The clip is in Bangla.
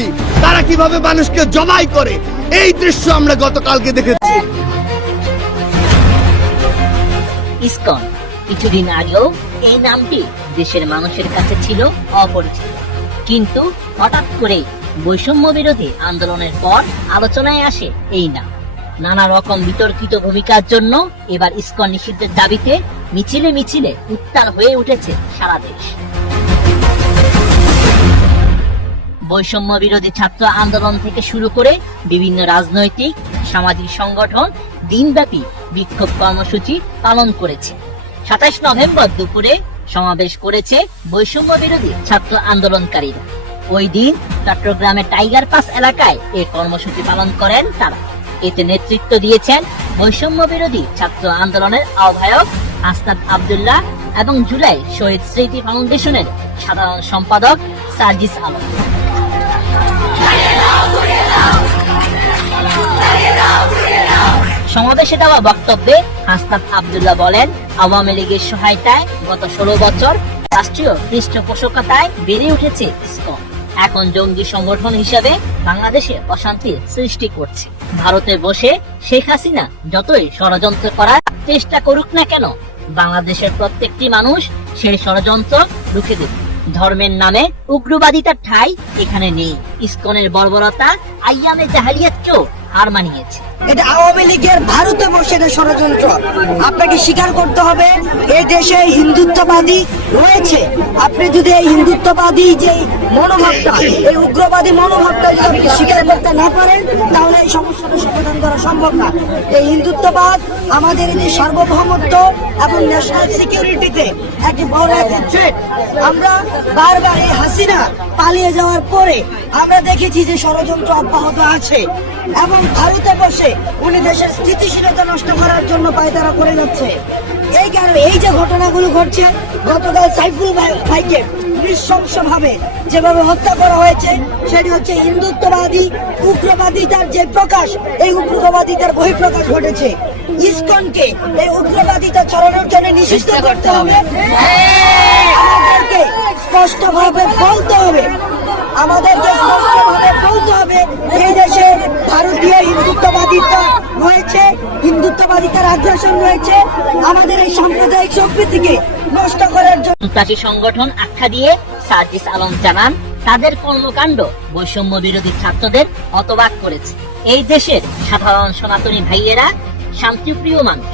আতঙ্কি, তারা কিভাবে মানুষকে জবাই করে এই দৃশ্য আমরা গতকালকে দেখেছি। ইসকন কিছুদিন আগেও এই নামটি দেশের মানুষের কাছে ছিল অপরিচিত, কিন্তু হঠাৎ করেই বৈষম্য বিরোধী আন্দোলনের পর আলোচনায় আসে এই নাম। নানা রকম বিতর্কিত ভূমিকার জন্য এবার ইসকন নিষিদ্ধের দাবিতে মিছিলে মিছিলে উত্তাল হয়ে উঠেছে সারা দেশ। বৈষম্য বিরোধী ছাত্র আন্দোলন থেকে শুরু করে বিভিন্ন রাজনৈতিক সামাজিক সংগঠন দিনব্যাপী বিক্ষোভ কর্মসূচি পালন করেছে। 27 নভেম্বর দুপুরে সমাবেশ করেছে বৈষম্য বিরোধী ছাত্র আন্দোলনকারীরা। ওই দিন চট্টগ্রামের টাইগার পাস এলাকায় এই কর্মসূচি পালন করেন তারা। এতে নেতৃত্ব দিয়েছেন বৈষম্য বিরোধী ছাত্র আন্দোলনের আহ্বায়ক আস্তাদ আব্দুল্লাহ এবং জুলাই শহীদ স্মৃতি ফাউন্ডেশনের সাধারণ সম্পাদক সার্জিস আলম। সমাবেশে দেওয়া বক্তব্যে আস্তাদ আব্দুল্লাহ বলেন, আওয়ামী লীগের সহায়তায় গত 16 বছর রাষ্ট্রীয় পৃষ্ঠপোষকতায় বেড়ে উঠেছে ইসকন। এখন জঙ্গি সংগঠন হিসেবে বাংলাদেশে অশান্তির সৃষ্টি করছে। ভারতে বসে শেখ হাসিনা যতই ষড়যন্ত্র করার চেষ্টা করুক না কেন, বাংলাদেশের প্রত্যেকটি মানুষ সেই ষড়যন্ত্র রুখে দেবে। ধর্মের নামে উগ্রবাদিতার ঠাঁই এখানে নেই। ইসকনের বর্বরতা আইয়ামে জাহেলিয়াতকেও হার মানিয়েছে। এটা আওয়ামী লীগের ভারতে বসে এটা ষড়যন্ত্র। আপনাকে স্বীকার করতে হবে এই দেশে হিন্দুত্ববাদী রয়েছে। আপনি যদি এই হিন্দুত্ববাদী যে মনোভাবটা, এই উগ্রবাদী মনোভাবটা যদি আপনি স্বীকার করতে না পারেন, তাহলে এই সমস্যাটা সমাধান করা সম্ভব না। এই হিন্দুত্ববাদ আমাদের এই যে সার্বভৌমত্ব এবং ন্যাশনাল সিকিউরিটিতে একটি বড় একটি থ্রেট। আমরা বারবার এই হাসিনা পালিয়ে যাওয়ার পরে আমরা দেখেছি যে ষড়যন্ত্র অব্যাহত আছে এবং ভারতে বসে উনি দেশের স্থিতিশীলতা নষ্ট করার জন্য পায়তারা করে যাচ্ছে। এই কারণে এই যে ঘটনাগুলো ঘটছে, গতকাল সাইফুল ভাইকে নৃশংসভাবে যেভাবে হত্যা করা হয়েছে, সেটি হচ্ছে হিন্দুত্ববাদী উগ্রবাদিতার যে প্রকাশ, এই উগ্রবাদিতার বহিঃপ্রকাশ ঘটেছে। ইসকনকে এই উগ্রবাদিতা ছড়ানোর জন্য নিষিদ্ধ করতে হবে। আমাদেরকে স্পষ্টভাবে বলতে হবে, এই দেশে ভারতীয় হিন্দুত্ববাদিতা রয়েছে, হিন্দুত্ববাদিতার আগ্রাসন রয়েছে। আমাদের এই সাম্প্রদায়িক সম্প্রীতিকে নষ্ট করার জন্য সন্ত্রাসী সংগঠন আখ্যা দিয়ে সার্জিস আলম জানান, তাদের কর্মকাণ্ড বৈষম্য বিরোধী ছাত্রদের হতবাক করেছে। এই দেশের সাধারণ সনাতনী ভাইয়েরা শান্তিপ্রিয় মানুষ।